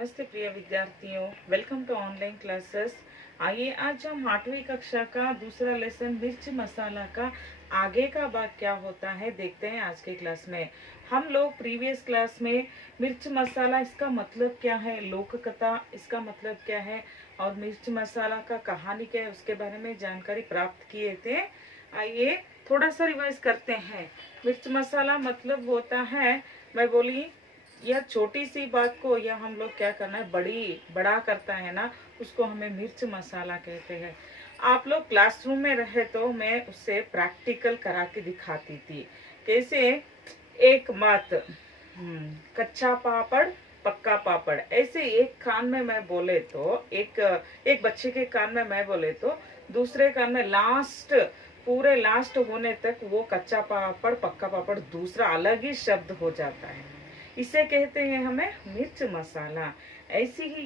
नमस्ते प्रिय विद्यार्थियों, वेलकम टू ऑनलाइन क्लासेस। आइए आज हम 8वीं कक्षा का दूसरा लेसन मिर्च मसाला का आगे का भाग क्या होता है देखते हैं आज के क्लास में। हम लोग प्रीवियस क्लास में मिर्च मसाला इसका मतलब क्या है, लोक कथा इसका मतलब क्या है और मिर्च मसाला का कहानी क्या है उसके बारे में जानकारी प्राप्त किए थे। आइए थोड़ा सा रिवाइज करते हैं। मिर्च मसाला मतलब होता है, मैं बोली यह छोटी सी बात को यह हम लोग क्या करना है, बड़ा करता है ना, उसको हमें मिर्च मसाला कहते हैं। आप लोग क्लासरूम में रहे तो मैं उससे प्रैक्टिकल करा के दिखाती थी। कैसे? एक बात, कच्चा पापड़ पक्का पापड़, ऐसे एक कान में मैं बोले तो एक बच्चे के कान में मैं बोले तो दूसरे कान में पूरे लास्ट होने तक वो कच्चा पापड़ पक्का पापड़ दूसरा अलग ही शब्द हो जाता है। इसे कहते हैं हमें मिर्च मसाला। ऐसी ही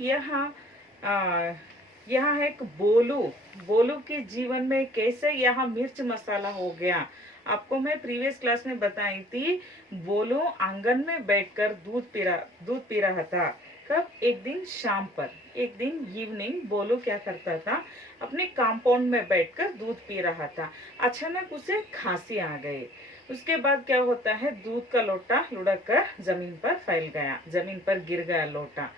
यहाँ एक बोलू के जीवन में कैसे यहाँ मिर्च मसाला हो गया। आपको मैं प्रीवियस क्लास में बताई थी, बोलू आंगन में बैठकर दूध पी रहा था। कब? एक दिन शाम पर, एक दिन इवनिंग बोलू क्या करता था, अपने कंपाउंड में बैठकर दूध पी रहा था। अचानक उसे खांसी आ गई। उसके बाद क्या होता है, दूध का लोटा लुढ़क कर जमीन पर फैल गया, जमीन पर गिर गया लोटा।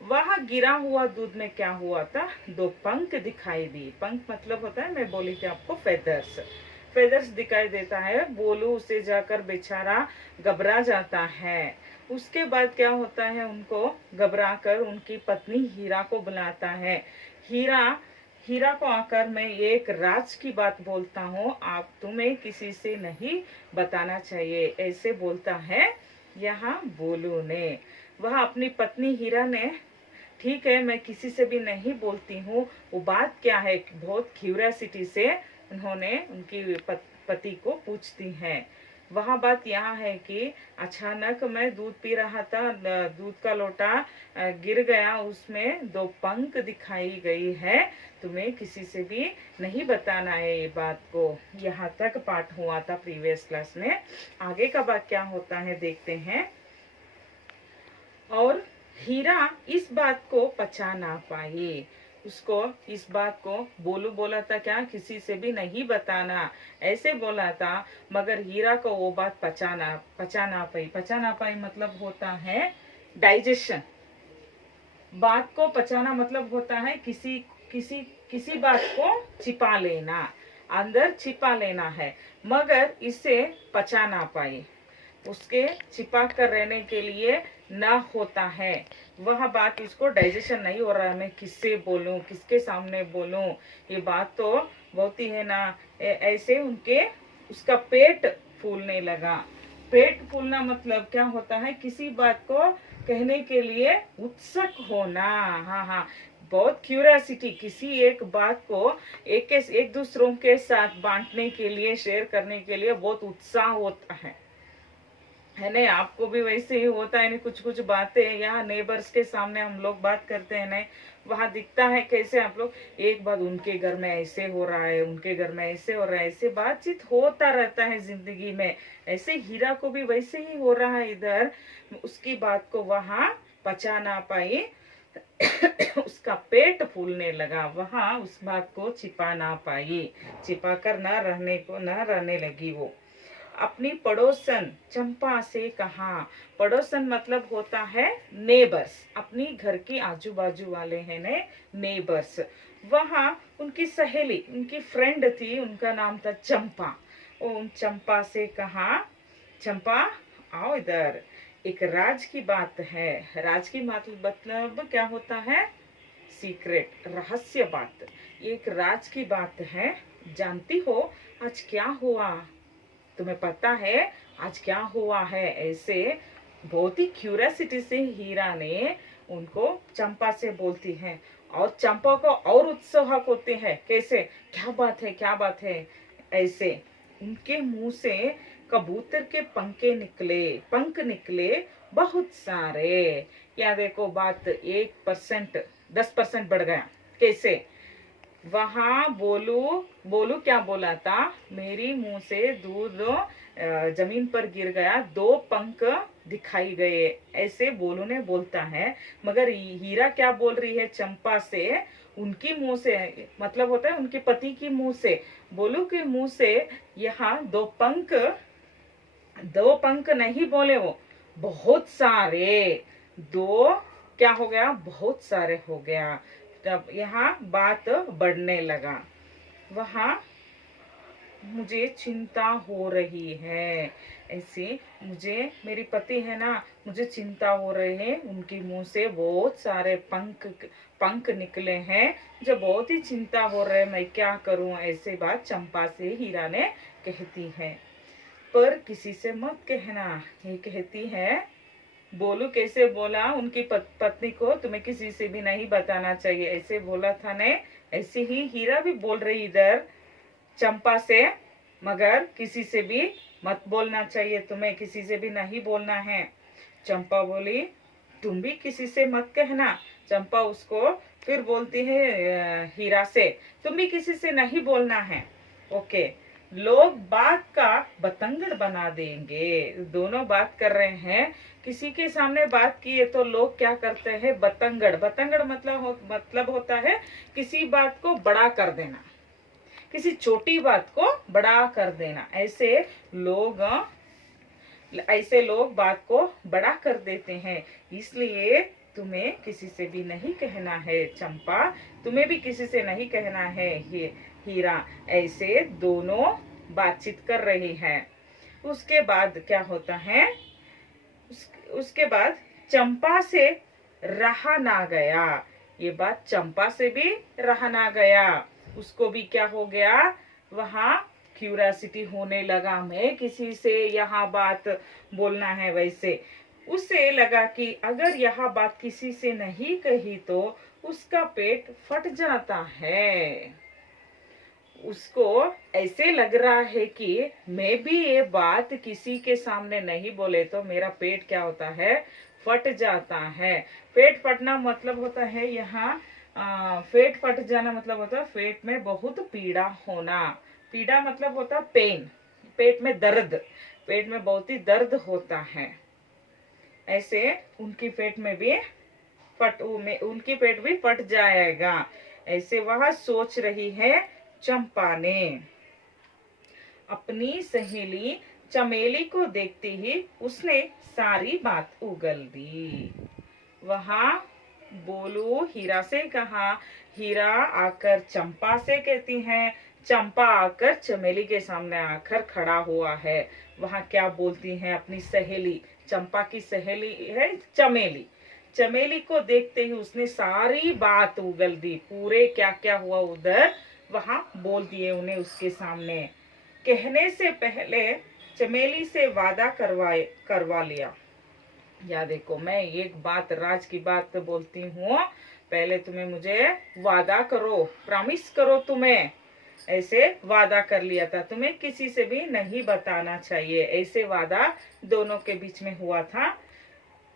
वहां गिरा हुआ दूध में क्या हुआ था, दो पंख दिखाई दी। पंख मतलब होता है, मैं बोली थी आपको, फेदर्स दिखाई देता है। बोलू उसे जाकर बेचारा घबरा जाता है। उसके बाद क्या होता है, उनको घबरा कर उनकी पत्नी हीरा को बुलाता है। हीरा को आकर मैं एक राज की बात बोलता हूँ, आप तुम्हें किसी से नहीं बताना चाहिए, ऐसे बोलता है यहाँ बोलू ने। वह अपनी पत्नी हीरा ने, ठीक है मैं किसी से भी नहीं बोलती हूँ, वो बात क्या है, बहुत क्यूरियोसिटी से उन्होंने उनकी पति को पूछती हैं। वह बात यहाँ है कि अचानक मैं दूध पी रहा था, दूध का लोटा गिर गया, उसमें दो पंख दिखाई गई है, तुम्हें किसी से भी नहीं बताना है ये बात को। यहाँ तक पाठ हुआ था प्रीवियस क्लास में। आगे का बात क्या होता है देखते हैं। और हीरा इस बात को पचा ना पाई, उसको इस बात को बोलू बोला था क्या, किसी से भी नहीं बताना, ऐसे बोला था, मगर हीरा को वो बात पचा ना पाई मतलब होता है डाइजेशन। बात को पचाना मतलब होता है किसी बात को छिपा लेना, अंदर छिपा लेना है, मगर इसे पचा ना पाई, उसके छिपा कर रहने के लिए ना होता है। वह बात इसको डाइजेशन नहीं हो रहा है, मैं किससे बोलूं, किसके सामने बोलूं, ये बात तो बहुत ही है ना। ऐसे उसका पेट फूलने लगा। पेट फूलना मतलब क्या होता है, किसी बात को कहने के लिए उत्सुक होना। हाँ हाँ, बहुत क्यूरियोसिटी, किसी एक बात को एक दूसरों के साथ बांटने के लिए, शेयर करने के लिए बहुत उत्साह होता है नहीं? आपको भी वैसे ही होता है नहीं? कुछ कुछ बातें यहाँ नेबर्स के सामने हम लोग बात करते हैं नहीं, वहां दिखता है कैसे आप लोग एक बात, उनके घर में ऐसे हो रहा है, उनके घर में ऐसे हो रहा है, ऐसे बातचीत होता रहता है जिंदगी में। ऐसे हीरा को भी वैसे ही हो रहा है इधर, उसकी बात को वहां पचा ना पाई उसका पेट फूलने लगा, वहां उस बात को छिपा ना पाई, छिपा कर न रहने लगी। वो अपनी पड़ोसन चंपा से कहा, पड़ोसन मतलब होता है नेबर्स, अपनी घर के आजू बाजू वाले हैं नेबर्स। वहां उनकी सहेली, उनकी फ्रेंड थी, उनका नाम था चंपा। उन चंपा से कहा, चंपा आओ इधर, एक राज की बात है। राज की मतलब क्या होता है, सीक्रेट, रहस्य बात, एक राज की बात है। जानती हो आज क्या हुआ, तुम्हें पता है आज क्या हुआ है? ऐसे बहुत ही क्यूरियोसिटी से हीरा ने उनको चंपा से बोलती है, और चंपा को और उत्साह होते हैं, कैसे, क्या बात है क्या बात है। ऐसे उनके मुंह से कबूतर के पंख निकले बहुत सारे। या देखो बात 1% 10% बढ़ गया। कैसे? वहां बोलू क्या बोला था, मेरी मुंह से दूध जमीन पर गिर गया, दो पंख दिखाई गए, ऐसे बोलू ने बोलता है। मगर हीरा क्या बोल रही है चंपा से, उनकी मुंह से, मतलब होता है उनके पति की मुंह से, बोलू के मुंह से, यहाँ दो पंख नहीं बोले वो, बहुत सारे, दो क्या हो गया, बहुत सारे हो गया। तब यहाँ बात बढ़ने लगा। वहां मुझे चिंता हो रही है, ऐसे मुझे, मेरे पति है ना, मुझे चिंता हो रही है, उनके मुंह से बहुत सारे पंख पंख निकले हैं, मुझे बहुत ही चिंता हो रही है, मैं क्या करूं। ऐसे बात चंपा से हीरा ने कहती है। पर किसी से मत कहना, ये कहती है। बोलू कैसे बोला उनकी पत्नी को, तुम्हें किसी से भी नहीं बताना चाहिए, ऐसे बोला था ने। ऐसे ही हीरा भी बोल रही इधर चंपा से, मगर किसी से भी मत बोलना चाहिए, तुम्हें किसी से भी नहीं बोलना है। चंपा बोली तुम भी किसी से मत कहना। चंपा उसको फिर बोलती है हीरा से, तुम भी किसी से नहीं बोलना है। ओके, लोग बात का बतंगड़ बना देंगे। दोनों बात कर रहे हैं, किसी के सामने बात की है तो लोग क्या करते हैं, बतंगड़। बतंगड़ मतलब होता है किसी बात को बड़ा कर देना, किसी छोटी बात को बड़ा कर देना। ऐसे लोग बात को बड़ा कर देते हैं, इसलिए तुम्हें किसी से भी नहीं कहना है चंपा, तुम्हें भी किसी से नहीं कहना है हीरा। ऐसे दोनों बातचीत कर रही हैं। उसके बाद क्या होता है, उसके बाद चंपा से रहा ना गया, ये बात चंपा से भी रहा ना गया। उसको भी क्या हो गया, वहां क्यूरियोसिटी होने लगा, मैं किसी से यहाँ बात बोलना है। वैसे उसे लगा कि अगर यह बात किसी से नहीं कही तो उसका पेट फट जाता है। उसको ऐसे लग रहा है कि मैं भी ये बात किसी के सामने नहीं बोले तो मेरा पेट क्या होता है, फट जाता है। पेट फटना मतलब होता है यहाँ पेट फट जाना मतलब होता है पेट में बहुत पीड़ा होना। पीड़ा मतलब होता है पेन, पेट में दर्द, पेट में बहुत ही दर्द होता है। ऐसे उनकी पेट में भी उनकी पेट भी फट जाएगा, ऐसे वह सोच रही है चंपा ने। अपनी सहेली चमेली को देखते ही उसने सारी बात उगल दी। वहां बोलू हीरा से कहा, हीरा आकर चंपा से कहती है, चंपा आकर चमेली के सामने आकर खड़ा हुआ है। वहां क्या बोलती है, अपनी सहेली, चंपा की सहेली है चमेली, चमेली को देखते ही उसने सारी बात उगल दी, पूरे क्या क्या हुआ उधर वहां बोल दिए उन्हें उसके सामने। कहने से पहले चमेली से वादा करवा लिया। या देखो, मैं एक बात, राज की बात बोलती हूँ, पहले तुम्हें मुझे वादा करो, प्रॉमिस करो, तुम्हें ऐसे वादा कर लिया था, तुम्हें किसी से भी नहीं बताना चाहिए, ऐसे वादा दोनों के बीच में हुआ था।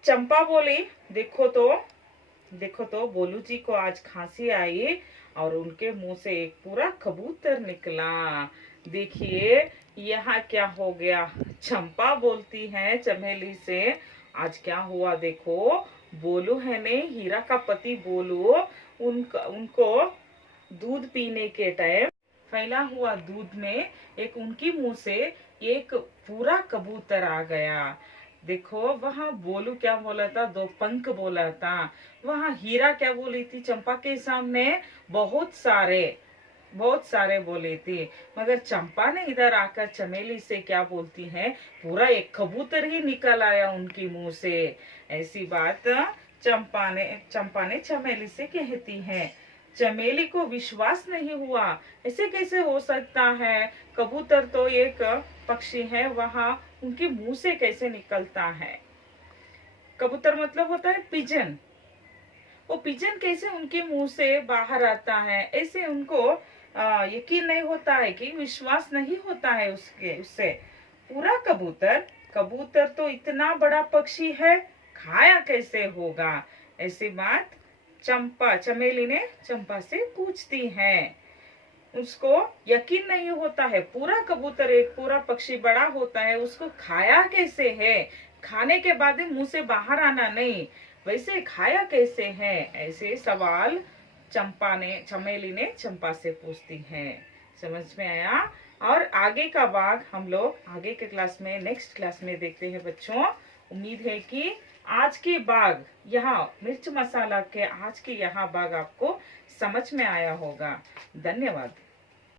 चंपा बोली देखो तो बोलू जी को आज खांसी आई और उनके मुंह से एक पूरा कबूतर निकला। देखिए यहाँ क्या हो गया। चंपा बोलती है चमेली से, आज क्या हुआ देखो, बोलू है ने, हीरा का पति बोलू, उनको दूध पीने के टाइम फैला हुआ दूध में एक उनकी मुंह से एक पूरा कबूतर आ गया। देखो वहां बोलू क्या बोला था, दो पंख बोला था। वहां हीरा क्या बोली थी चंपा के सामने, बहुत सारे बोले थे। मगर चंपा ने इधर आकर चमेली से क्या बोलती है, पूरा एक कबूतर ही निकल आया उनकी मुंह से। ऐसी बात चंपा ने चमेली से कहती है। चमेली को विश्वास नहीं हुआ, ऐसे कैसे हो सकता है, कबूतर तो एक पक्षी है, वहां उनके मुंह से कैसे निकलता है। कबूतर मतलब होता है पिजन, वो पिजन कैसे उनके मुंह से बाहर आता है, ऐसे उनको यकीन नहीं होता है, कि विश्वास नहीं होता है उससे। पूरा कबूतर तो इतना बड़ा पक्षी है, खाया कैसे होगा। ऐसी बात चमेली ने चंपा से पूछती है। उसको यकीन नहीं होता है, पूरा कबूतर, एक पूरा पक्षी बड़ा होता है, उसको खाया कैसे है, खाने के बाद ही मुंह से बाहर आना नहीं, वैसे खाया कैसे है, ऐसे सवाल चमेली ने चंपा से पूछती है। समझ में आया? और आगे का भाग हम लोग आगे के क्लास में, नेक्स्ट क्लास में देखते हैं बच्चों। उम्मीद है कि आज के भाग, यहाँ मिर्च मसाला के आज के यहाँ भाग आपको समझ में आया होगा। धन्यवाद।